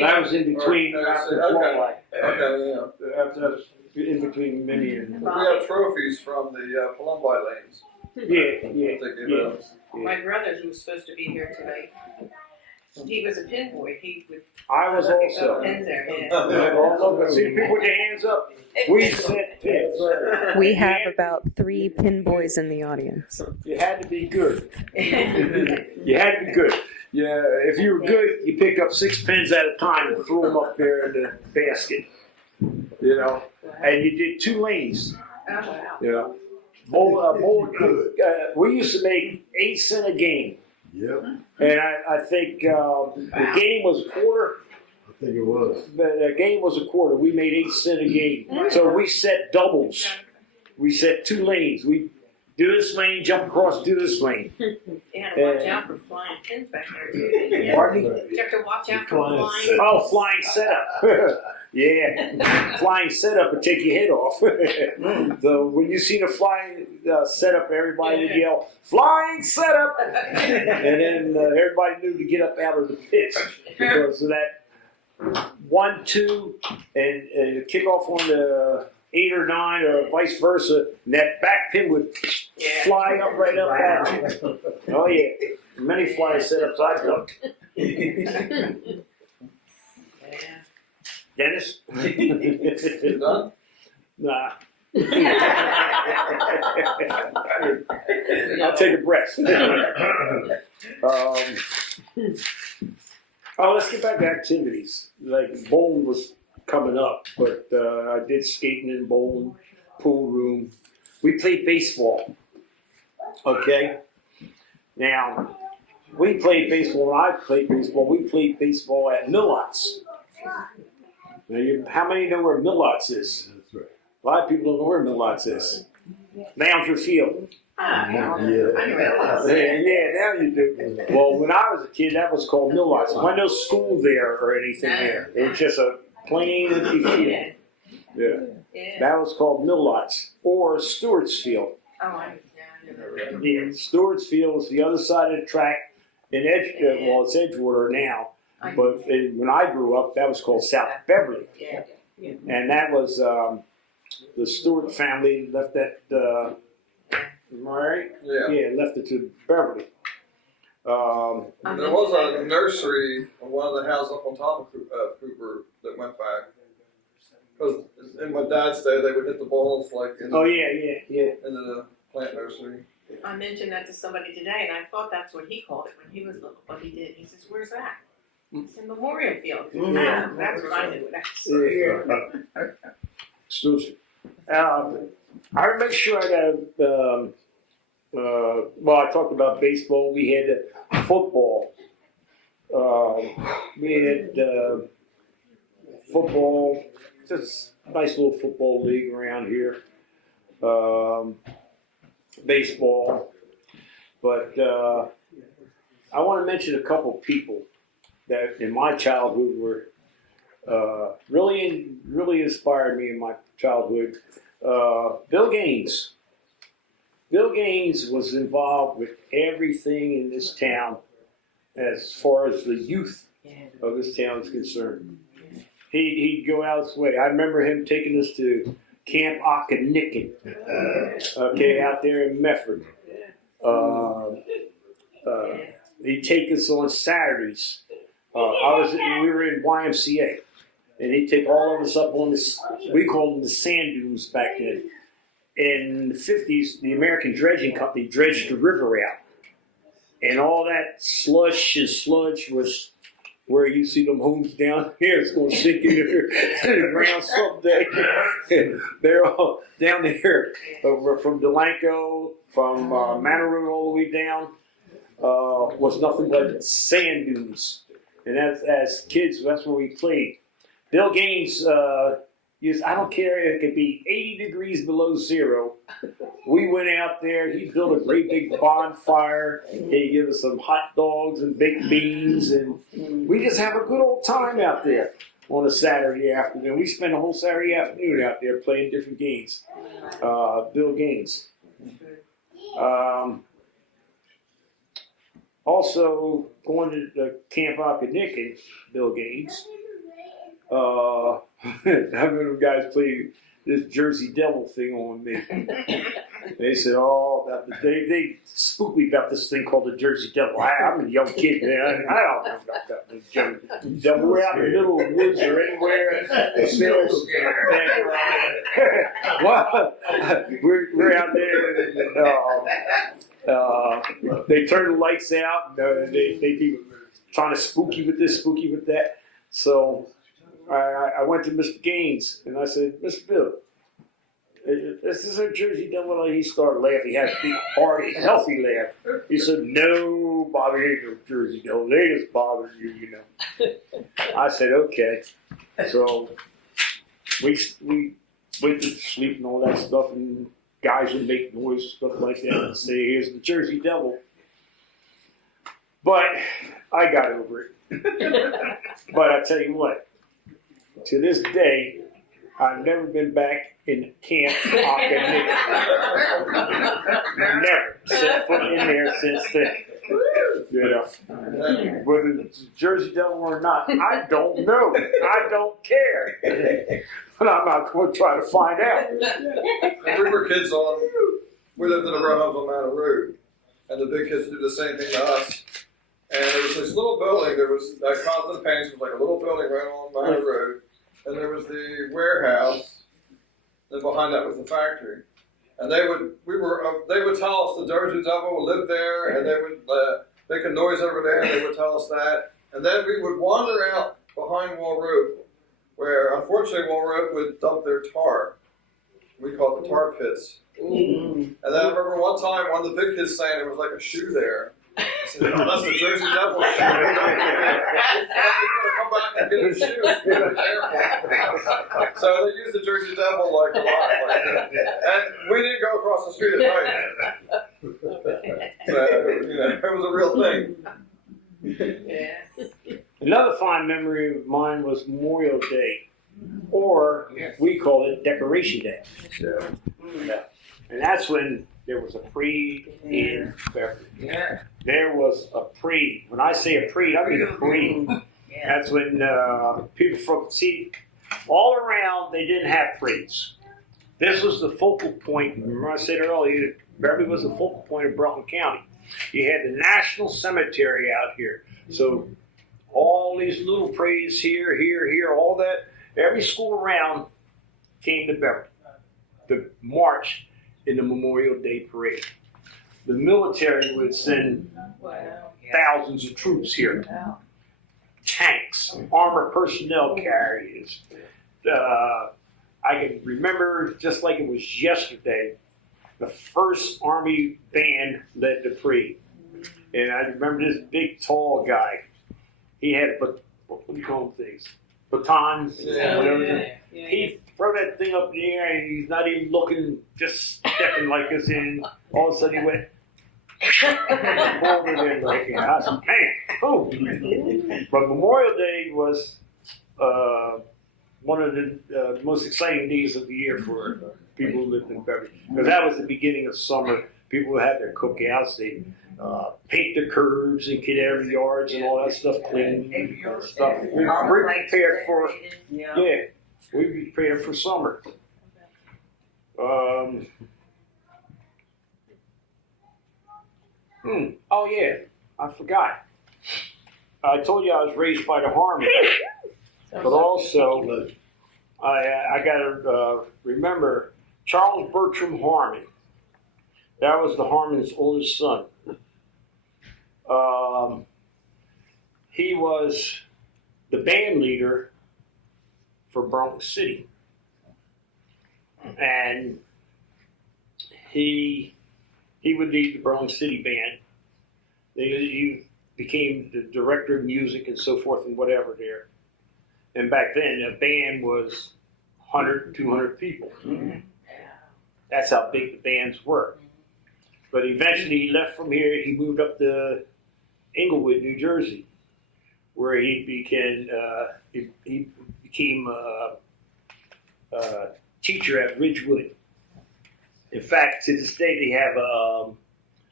That was in between Okay. after Okay. Plumby. Okay, yeah. That was in between Mimi and We have trophies from the Palumbi lanes. yeah. That they gave us. My brother, who was supposed to be here tonight, he was a pin boy. He would I was pick up also. pins there. Yeah. Oh, look, see people with their hands up. We set pins. We have about 3 pin boys in the audience. You had to be good. You had to be good. Yeah, if you were good, you pick up 6 pins at a time and throw them up there in the basket. You know, and you did 2 lanes. Oh, wow. You know, we used to make 8 cents a game, Yep, and I think the game was a quarter. I think it was. The game was a quarter. We made 8 cents a game, so we set doubles. We set 2 lanes. We do this lane, jump across, do this lane. You had to watch out for flying pins back there too. Pardon? You have to watch out for Flying flying. set. Oh, flying setup. Yeah, flying setup would take your head off. So when you see the flying setup, everybody would yell, "Flying setup!" And then everybody knew to get up out of the pits because of that 1, 2, and kick off on the 8 or 9 or vice versa, and that back pin would fly up right up at you. Oh yeah, many flying setups I've done. Dennis? You done? Nah. I'll take a breath. Let's get back to activities. Like bowling was coming up, but I did skating and bowling, pool room. We played baseball. Okay. Now, we played baseball. When I played baseball, we played baseball at Millots. Now, how many know where Millots is? That's right. A lot of people don't know where Millots is. Mountjoy Field. Ah, Yeah. I know it. Yeah, now you do. Well, when I was a kid, that was called Millots. There was no school there or anything there. It was just a plain empty field. Yeah. Yeah. Yeah. That was called Millots or Stewart's Field. Oh, I never heard of Yeah, Stewart's Field is the other side of the track in well, it's Edgewater now. it. But when I grew up, that was called South Beverly. Yeah. And that was the Stewart family left that Am I right? Yeah. Yeah, left it to Beverly. There was a nursery on one of the houses up on top of Cooper that went back. Because in my dad's day, they would hit the balls like in, Oh yeah. into the plant nursery. I mentioned that to somebody today, and I thought that's what he called it when he was little, but he did. He says, "Where's that?" It's in Memorial Field. Yeah. That's what I knew. Exclusive. I make sure that well, I talked about baseball. We had football. We had football. Just a nice little football league around here. Baseball. But I want to mention a couple people that in my childhood were really inspired me in my childhood. Bill Gaines. Bill Gaines was involved with everything in this town as far as the youth of this town is concerned. He'd go out his way. I remember him taking us to Camp Okanikin, okay, out there in Medford. He'd take us on Saturdays. We were in YMCA, and he'd take all of us up on this. We called them the sand dunes back then. In the 50s, the American Dredging Company dredged the river out, and all that slush and sludge was where you see them homes down here. It's going to sink into the ground someday. They're all down there from Delanco, from Manor all the way down. Was nothing but sand dunes, and as kids, that's where we played. Bill Gaines. I don't care, it could be 80 degrees below zero. We went out there, he built a great big bonfire. He gave us some hot dogs and baked beans, and we just have a good old time out there on a Saturday afternoon. We spent a whole Saturday afternoon out there playing different games. Bill Gaines. Also, going to the Camp Okanikin, Bill Gaines. I remember guys played this Jersey Devil thing on me. They said, they spooked me about this thing called the Jersey Devil. I'm a young kid, man. I don't know about the Jersey Devil. We're out in the middle of the woods or anywhere. We're out there. They turn the lights out. They be trying to spook you with this, spook you with that. So I went to Mr. Gaines and I said, Mr. Bill, is this a Jersey Devil? He started laughing. He had a big, hearty, healthy laugh. He said, no, Bobby, ain't no Jersey Devil. They just bother you, you know. I said, okay. So we went to sleep and all that stuff, and guys would make noise and stuff like that and say, here's the Jersey Devil. But I got over it. But I tell you what, to this day, I've never been back in Camp Okanikin. Never set foot in there since then. You know, whether it's Jersey Devil or not, I don't know. I don't care. But I'm not going to try to find out. When we were kids we lived in a row house on Manor Road, and the big kids did the same thing to us. And there was this little building, there was, that Constant Paints was like a little building right on Manor Road, and there was the warehouse, and behind that was the factory. And they would tell us the Jersey Devil lived there, and they would make a noise over there, and they would tell us that. And then we would wander out behind Wall Road, where unfortunately Wall Road would dump their tar. We call it the tar pits. And then I remember one time, one of the big kids saying there was like a shoe there. I said, oh, that's the Jersey Devil shoe. Come back and get a shoe. So they used the Jersey Devil like a lot. And we didn't go across the street at night. So, you know, it was a real thing. Yeah. Another fond memory of mine was Memorial Day, or we called it Decoration Day. Yeah. And that's when there was a parade in Beverly. Yeah. There was a parade. When I say a parade, I mean a parade. That's when people from, all around, they didn't have parades. This was the focal point. Remember I said earlier, Beverly was the focal point of Broughton County. You had the National Cemetery out here. So all these little parades here, all that, every school around came to Beverly to march in the Memorial Day parade. The military would send thousands of troops here. Tanks, armored personnel carriers. I can remember just like it was yesterday, the first Army band led the parade. And I remember this big, tall guy. He had, what do you call them things? Batons, whatever. He throw that thing up in the air and he's not even looking, just stepping like this, and all of a sudden he went, pulled it in like that. I said, man, oh. But Memorial Day was one of the most exciting days of the year for people who lived in Beverly. Because that was the beginning of summer. People would have their cookouts. They paint the curbs and get every yards and all that stuff clean and stuff. We were prepared for, we prepared for summer. Oh yeah, I forgot. I told you I was raised by the Harmon, but also I gotta remember Charles Bertram Harmon. That was the Harmon's oldest son. He was the band leader for Beverly City, and he would lead the Beverly City band. He became the director of music and so forth and whatever there. And back then, a band was 100, 200 people. That's how big the bands were. But eventually, he left from here. He moved up to Englewood, New Jersey, where he became a teacher at Ridgewood. In fact, to this day, they have a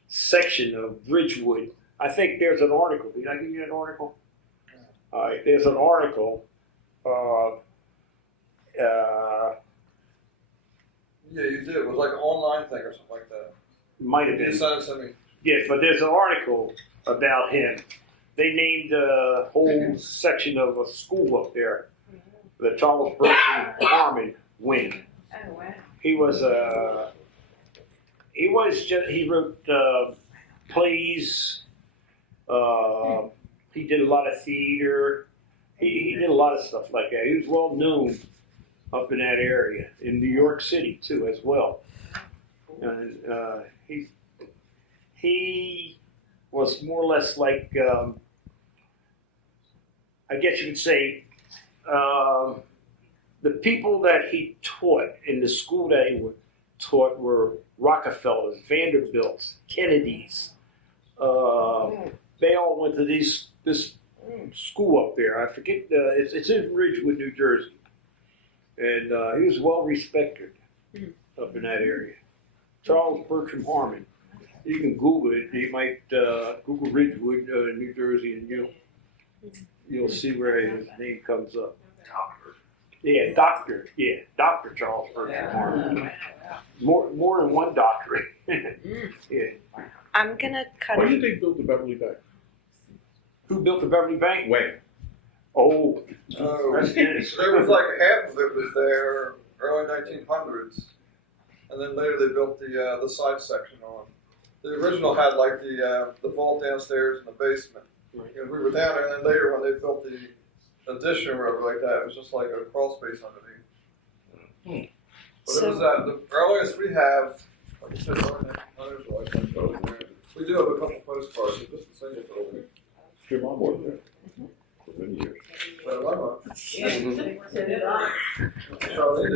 section of Ridgewood. I think there's an article. Did I give you an article? All right, there's an article. Yeah, you did. It was like an online thing or something like that. Might have You been. sent it to me. Yes, but there's an article about him. They named a whole section of a school up there, the Charles Bertram Harmon wing. Oh, wow. He wrote plays. He did a lot of theater. He did a lot of stuff like that. He was well known up in that area, in New York City too, as well. And he was more or less like, I guess you could say, the people that he taught in the school that he taught were Rockefellers, Vanderbilts, Kennedys. They all went to this school up there. I forget, it's in Ridgewood, New Jersey. And he was well respected up in that area. Charles Bertram Harmon. You can Google it. You might Google Ridgewood, New Jersey, and you'll see where his name comes up. Yeah, Doctor Charles Bertram Harmon. More than one doctorate. Yeah. I'm gonna cut When it. did they build the Beverly Bank? Who built the Beverly Bank? When? Oh, Oh, that's Dennis. there was like half of it was there early 1900s, and then later they built the side section on. The original had like the vault downstairs in the basement. And we were down there, and then later when they built the addition or whatever like that, it was just like a crawl space underneath. But it was the earliest we have, like I said, early 1900s, or like that building there. We do have a couple postcards, but just the single building. Your mom worked there for many years. But I love Yeah. Charlie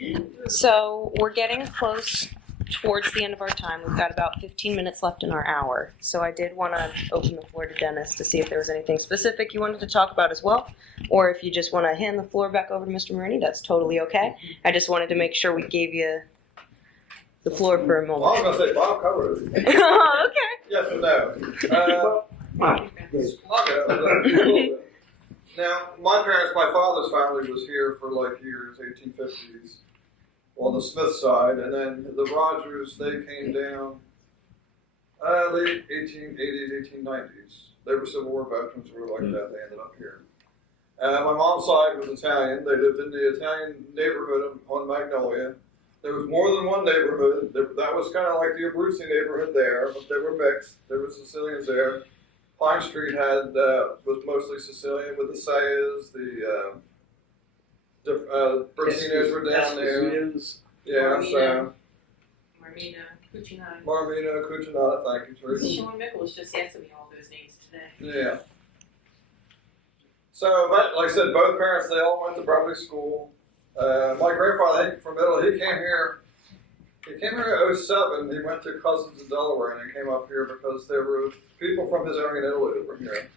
did, So we're getting close towards the end of our time. We've got about 15 minutes left in our hour. So I did want to open the floor to Dennis to see if there was anything specific you wanted to talk about as well. Or if you just want to hand the floor back over to Mr. Marinnie, that's totally okay. I just wanted to make sure we gave you the floor for a Well, I moment. was going to say Bob covered it. Okay. Yes or no? Now, my father's family was here for like years, 1850s, on the Smith side, and then the Rogers, they came down late 1880s, 1890s. They were Civil War veterans who were like that. They ended up here. My mom's side was Italian. They lived in the Italian neighborhood on Magnolia. There was more than one neighborhood. That was kind of like the Abruzzi neighborhood there, but they were mixed. There were Sicilians there. Pine Street was mostly Sicilian with the Sayas, the Bertinos were down there. Yeah, so Marmina, Cucinati. Marmina, Cucinata, thank you, Teresa. Sean Michaels just asked me all those names today. Yeah. So, but like I said, both parents, they all went to Beverly School. My grandfather, from Italy, he came here in '07. He went to cousins in Delaware, and he came up here because there were people from his area in Italy that were here.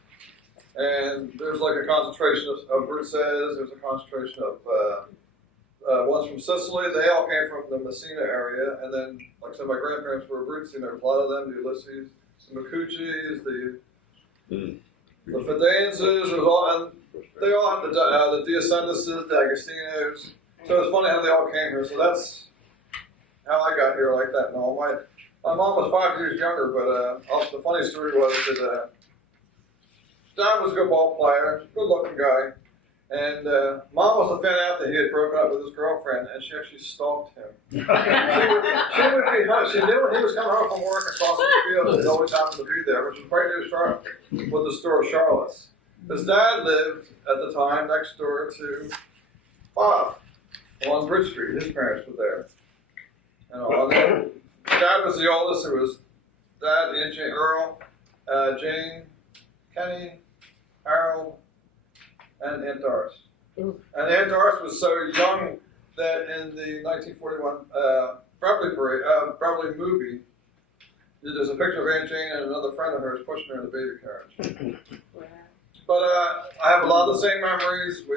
And there's like a concentration of Bruces, there's a concentration of ones from Sicily. They all came from the Messina area. And then, like I said, my grandparents were Abruzzi, and there was a lot of them, the Ulysses, the Macucci's, the Fidanzas, there was all, and they all had the Diascendises, the Agostinos. So it's funny how they all came here. So that's how I got here like that and all. My mom was 5 years younger, but the funny story was that Dad was a good ball player, good looking guy. And Mom must have found out that he had broken up with his girlfriend, and she actually stalked him. she knew when he was coming home from work across the field, he always happened to be there, which was right near Charlotte, with the store Charlotte's. His dad lived at the time next door to Bob on Bridge Street. His parents were there. And then Dad was the oldest. It was Dad, Aunt Jane, Earl, Jane, Kenny, Harold, and Aunt Doris. And Aunt Doris was so young that in the 1941 Beverly movie, there's a picture of Aunt Jane and another friend of hers pushing her in the baby carriage. But I have a lot of the same memories. We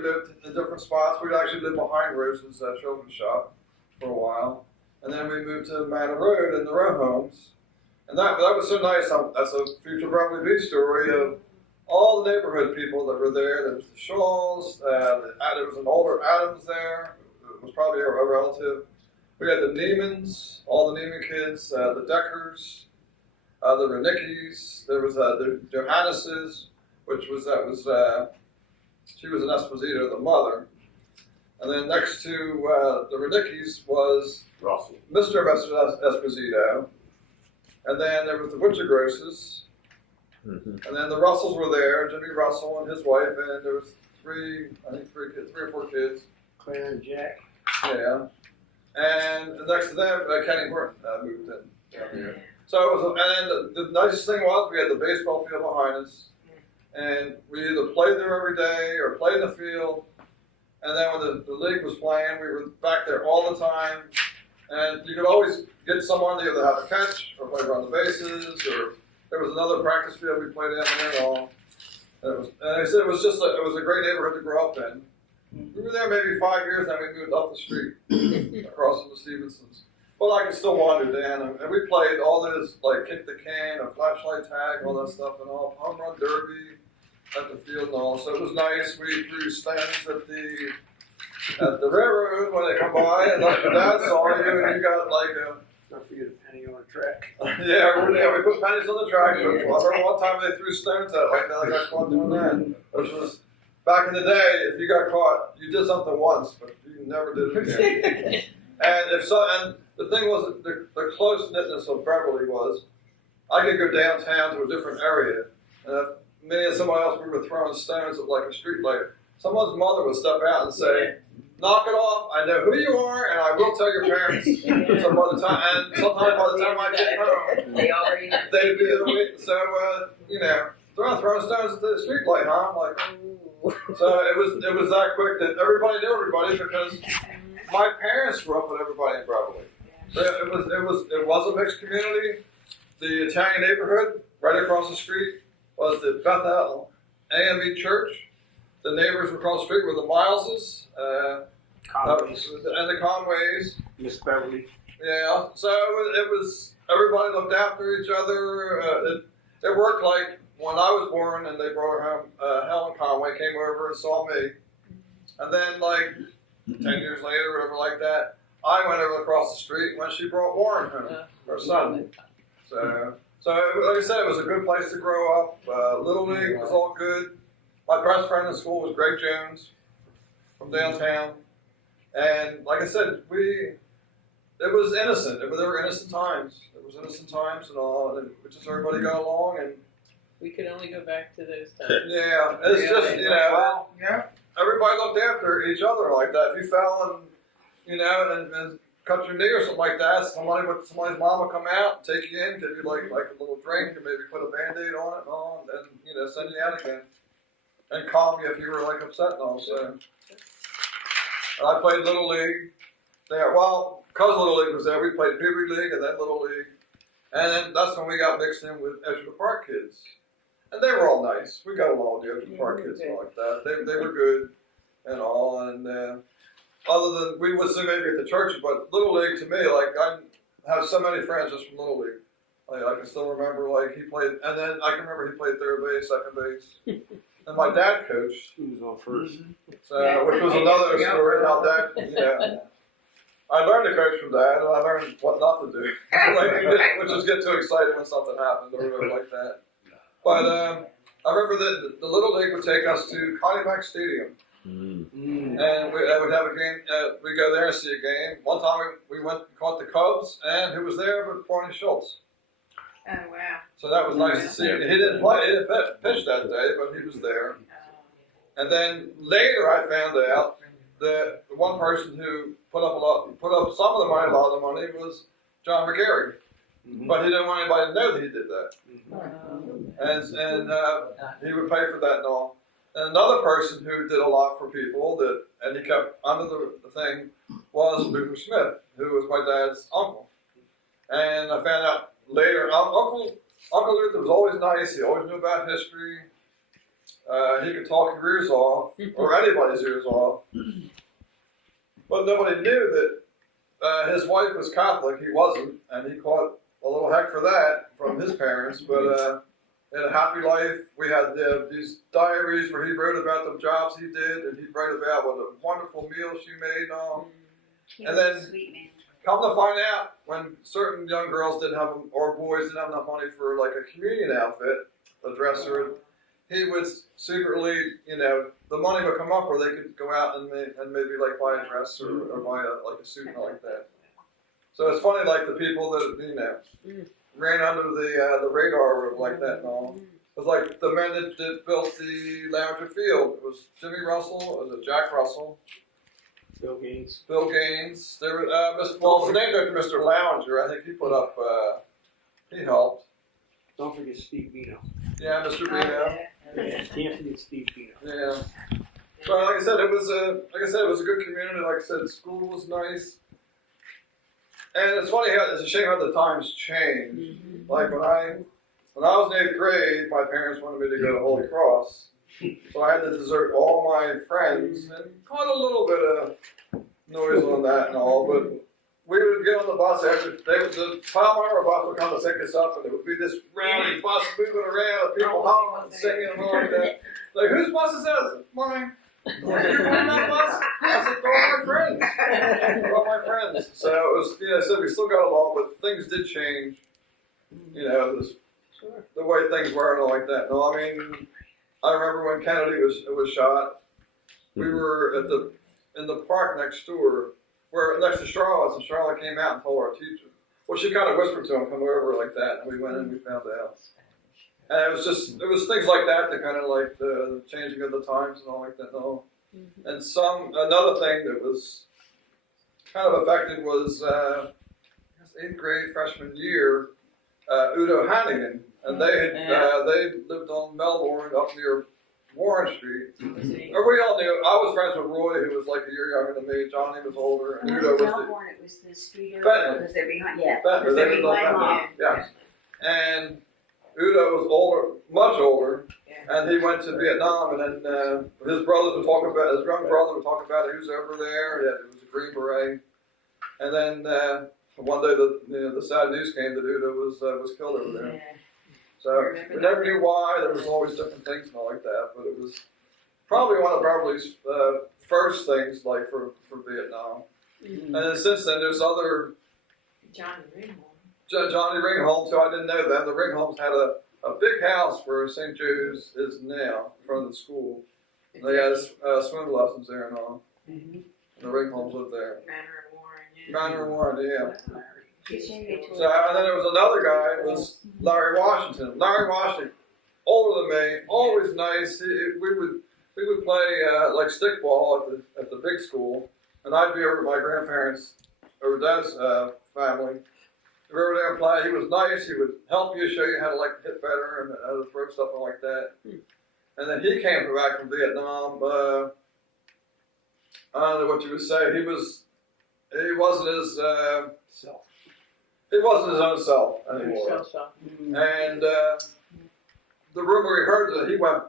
lived in different spots. We actually lived behind Rose's children's shop for a while. And then we moved to Manor Road in the row homes. And that was so nice. That's a future Beverly Beach story of all the neighborhood people that were there. There was the Shawls. There was an older Adams there. It was probably a relative. We had the Neiman's, all the Neiman kids, the Deckers, the Renickis. There was the Johannes's, she was an Esposito, the mother. And then next to the Renickis was Russell. Mr. Esposito. And then there was the Butcher Grosses. And then the Russells were there, Jimmy Russell and his wife, and there was three or four kids. Claire and Jack. Yeah. And next to them, Kenny Horton moved in down here. So it was, and the nicest thing was we had the baseball field behind us, and we either played there every day or played in the field. And then when the league was playing, we were back there all the time. And you could always get someone to either have a catch or play around the bases, or there was another practice field we played in there and all. And I said it was a great neighborhood to grow up in. We were there maybe 5 years, then we moved up the street across from the Stevensons. But I could still wander down, and we played all this, like kick the can, or flashlight tag, all that stuff, and all home run derby at the field and all. So it was nice. We threw stands at the railroad when they come by, and like your dad saw you, and you got like a. Don't forget a penny on a track. Yeah, we put pennies on the track. I remember one time they threw stones at it like that. I got caught doing that, which was back in the day. If you got caught, you did something once, but you never did it again. And the thing was, the close knitness of Beverly was, I could go downtown to a different area, and if me and someone else we were throwing stones at like a street light, someone's mother would step out and say, "Knock it off! I know who you are, and I will tell your parents." So by the time, and sometimes by the time I get home, They already know. they'd be waiting. So throwing stones at the street light, huh? I'm like, ooh. So it was that quick that everybody knew everybody because my parents grew up with everybody in Beverly. It was a mixed community. The Italian neighborhood right across the street was the Bethel AME Church. The neighbors across the street were the Mileses, Conways. and the Conways. Miss Beverly. Yeah, so it was everybody looked after each other. It worked like when I was born, and they brought her home. Helen Conway came over and saw me, and then like 10 years later, whatever like that, I went over across the street when she brought Warren home, her son. So like I said, it was a good place to grow up. Little League was all good. My best friend in school was Greg Jones from downtown. And like I said, it was innocent. There were innocent times. It was innocent times and all, and just everybody got along. And We could only go back to those times. yeah, it's just, you know, everybody looked after each other like that. If you fell and, you know, and cut your knee or something like that, somebody's mom would come out and take you in, give you like a little drink and maybe put a Band-Aid on it and all, and then, you know, send you out again. And calm you if you were like upset and all, so. And I played Little League there. Well, because Little League was there, we played Pee Wee League and then Little League. And then that's when we got mixed in with Edge of the Park kids. And they were all nice. We got along with the Edge of the Park kids and all like that. They were good and all. And other than, we would say maybe at the churches, but Little League to me, like, I have so many friends just from Little League. Like, I can still remember, like, he played, and then I can remember he played third base, second base. And my dad coached. Who was on first? So, which was another story how that, you know, I learned to coach from Dad, and I learned what not to do, which is get too excited when something happens or whatever like that. But I remember that the Little League would take us to Connie Stadium, and we would have a game. We'd go there and see a game. One time we went and caught the Cubs, and who was there but Barney Schultz. Oh, wow. So that was nice to see. He didn't play, he didn't pitch that day, but he was there. And then later I found out that the one person who put up some of the money, a lot of the money, was John McGarry. But he didn't want anybody to know that he did that. And he would pay for that and all. And another person who did a lot for people and he kept under the thing was Luther Smith, who was my dad's uncle. And I found out later, Uncle Luther was always nice. He always knew about history. He could talk your ears off, or anybody's ears off. But nobody knew that his wife was Catholic. He wasn't, and he caught a little heck for that from his parents. But in a happy life, we had these diaries where he wrote about the jobs he did, and he'd write about what a wonderful meal she made and all. And then, come to find out, when certain young girls didn't have, or boys didn't have enough money for like a communion outfit, a dresser, he would secretly, you know, the money would come up where they could go out and maybe like buy a dress or buy a suit and like that. So it's funny, like the people that, you know, ran under the radar like that and all. It was like the men that built the Lounger Field. It was Jimmy Russell, it was Jack Russell. Bill Gaines. Bill Gaines. There were, the name after Mr. Lounger, I think he put up, he helped. Don't forget Steve Bino. Yeah, Mr. Bino. Yeah, can't forget Steve Bino. Yeah. But like I said, it was a good community. Like I said, the school was nice. And it's funny how it's a shame how the times change. Like when I was in 8th grade, my parents wanted me to go to Holy Cross. So I had to desert all my friends and caught a little bit of noise on that and all, but we would get on the bus after the Palmyra bus would come to pick us up, and it would be this rowdy bus moving around, and people hollering and singing and all like that. Like, whose bus is that? Mine. You're on that bus? I said, they're all my friends. They're all my friends. So it was, you know, so we still got along, but things did change. You know, the way things were and all like that. No, I mean, I remember when Kennedy was shot. We were in the park next door, where next to Charlotte, and Charlotte came out and told our teacher. Well, she kind of whispered to him, "Come over," like that, and we went in and we found out. And it was things like that that kind of like the changing of the times and all like that and all. And another thing that was kind of affected was I guess 8th grade freshman year, Udo Hannigan, and they lived on Melbourne up near Warren Street. And we all knew. I was friends with Roy, who was like a year younger than me. Johnny was older, and Udo was Melbourne, it was the street Benton. because they're behind. Yeah. Benton. They lived on Benton. Yes. And Udo was older, much older, and he went to Vietnam. And then his brothers would talk about his young brother would talk about who's over there. Yeah, it was a Green Beret. And then one day the sad news came that Udo was killed over there. So we never knew why. There was always different things and all like that, but it was probably one of Beverly's first things like for Vietnam. And then since then, there's other Johnny Ringholm. Johnny Ringholm, too. I didn't know that. The Ringholms had a big house where St. Joe's is now, in front of the school. They had swim lessons there and all. Mm-hmm. The Ringholms lived there. Manor and Warren. Yeah. Manor and Warren, yeah. Yeah. So, and then there was another guy, it was Larry Washington. Larry Washington, older than me, always nice. We would play like stickball at the big school, and I'd be over at my grandparents' or Dad's family. We were over there and play. He was nice. He would help you, show you how to like hit better and how to throw stuff and like that. And then he came back from Vietnam. I don't know what you would say. He wasn't his self. He wasn't his own self anymore. And the rumor we heard that he went.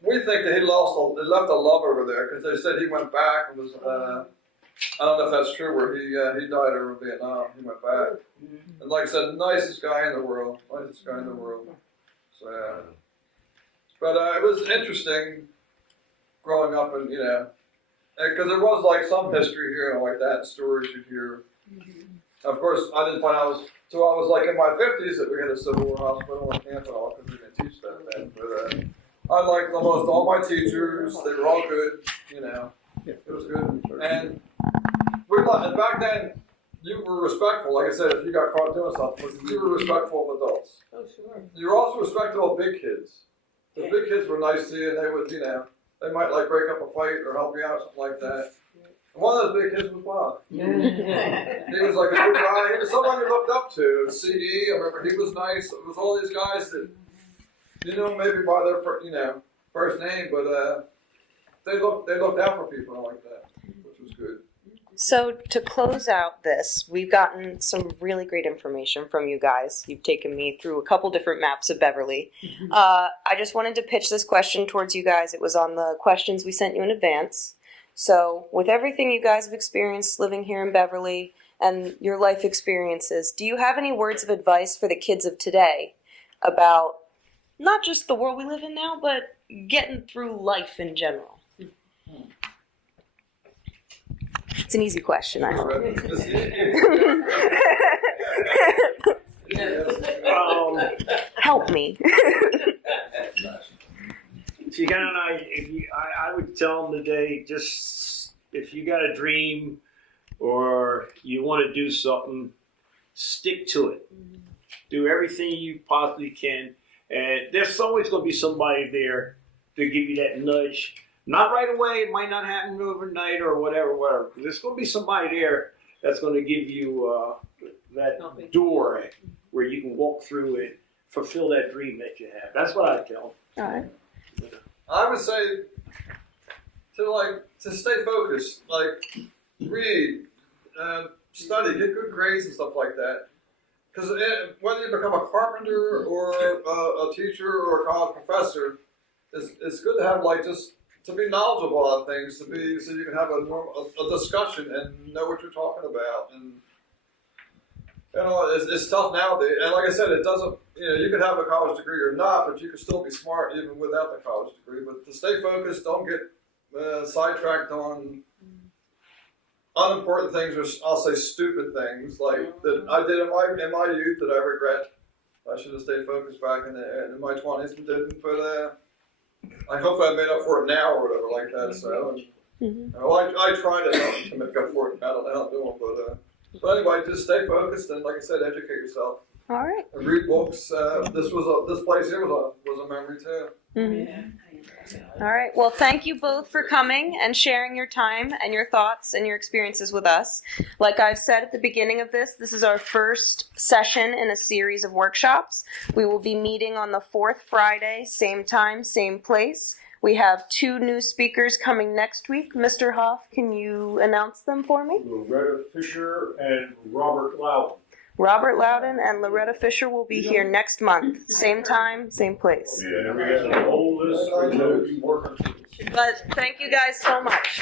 We think that he left a love over there because they said he went back and was. I don't know if that's true. Where he died over in Vietnam. He went back, and like I said, nicest guy in the world. Nicest guy in the world. So, but it was interesting growing up, and because there was like some history here and like that, stories you'd hear. Of course, I didn't find out until I was like in my 50s that we had a Civil War hospital in Campbell because we didn't teach that then. But I liked almost all my teachers. They were all good. It was good. And and back then, you were respectful. Like I said, if you got caught doing something, you were respectful of adults. Oh, sure. You were also respectful of big kids. The big kids were nice to you, and they would, they might like break up a fight or help you out or something like that. And one of those big kids was Bob. He was like a good guy. He was someone you looked up to. CD, I remember he was nice. It was all these guys that, maybe by their first name, but they looked out for people like that, which was good. So to close out this, we've gotten some really great information from you guys. You've taken me through a couple different maps of Beverly. I just wanted to pitch this question towards you guys. It was on the questions we sent you in advance. So with everything you guys have experienced living here in Beverly and your life experiences, do you have any words of advice for the kids of today about not just the world we live in now, but getting through life in general? It's an easy question, I hope. Help me. I would tell them today, just if you got a dream or you want to do something, stick to it. Do everything you possibly can, and there's always going to be somebody there to give you that nudge. Not right away. It might not happen overnight or whatever. There's going to be somebody there that's going to give you that door where you can walk through and fulfill that dream that you have. That's what I tell them. All right. I would say to stay focused, like read, study, get good grades and stuff like that. Because whether you become a carpenter or a teacher or a college professor, it's good to have to be knowledgeable on things, so you can have a discussion and know what you're talking about. And it's tough nowadays. And like I said, it doesn't. You can have a college degree or not, but you can still be smart even without the college degree. But to stay focused, don't get sidetracked on unimportant things, or I'll say stupid things like that I did in my youth that I regret. I should have stayed focused back in my 20s and didn't. But I hope I made up for it now or whatever like that. So, I try to make up for it. I don't know how I'm doing, but anyway, just stay focused and, like I said, educate yourself. All right. And read books. This place here was a memory too. All right. Well, thank you both for coming and sharing your time and your thoughts and your experiences with us. Like I've said at the beginning of this is our first session in a series of workshops. We will be meeting on the 4th Friday, same time, same place. We have 2 new speakers coming next week. Mr. Hoff, can you announce them for me? Loretta Fisher and Robert Loudon. Robert Loudon and Loretta Fisher will be here next month. Same time, same place. Yeah, we got the whole list. But thank you guys so much.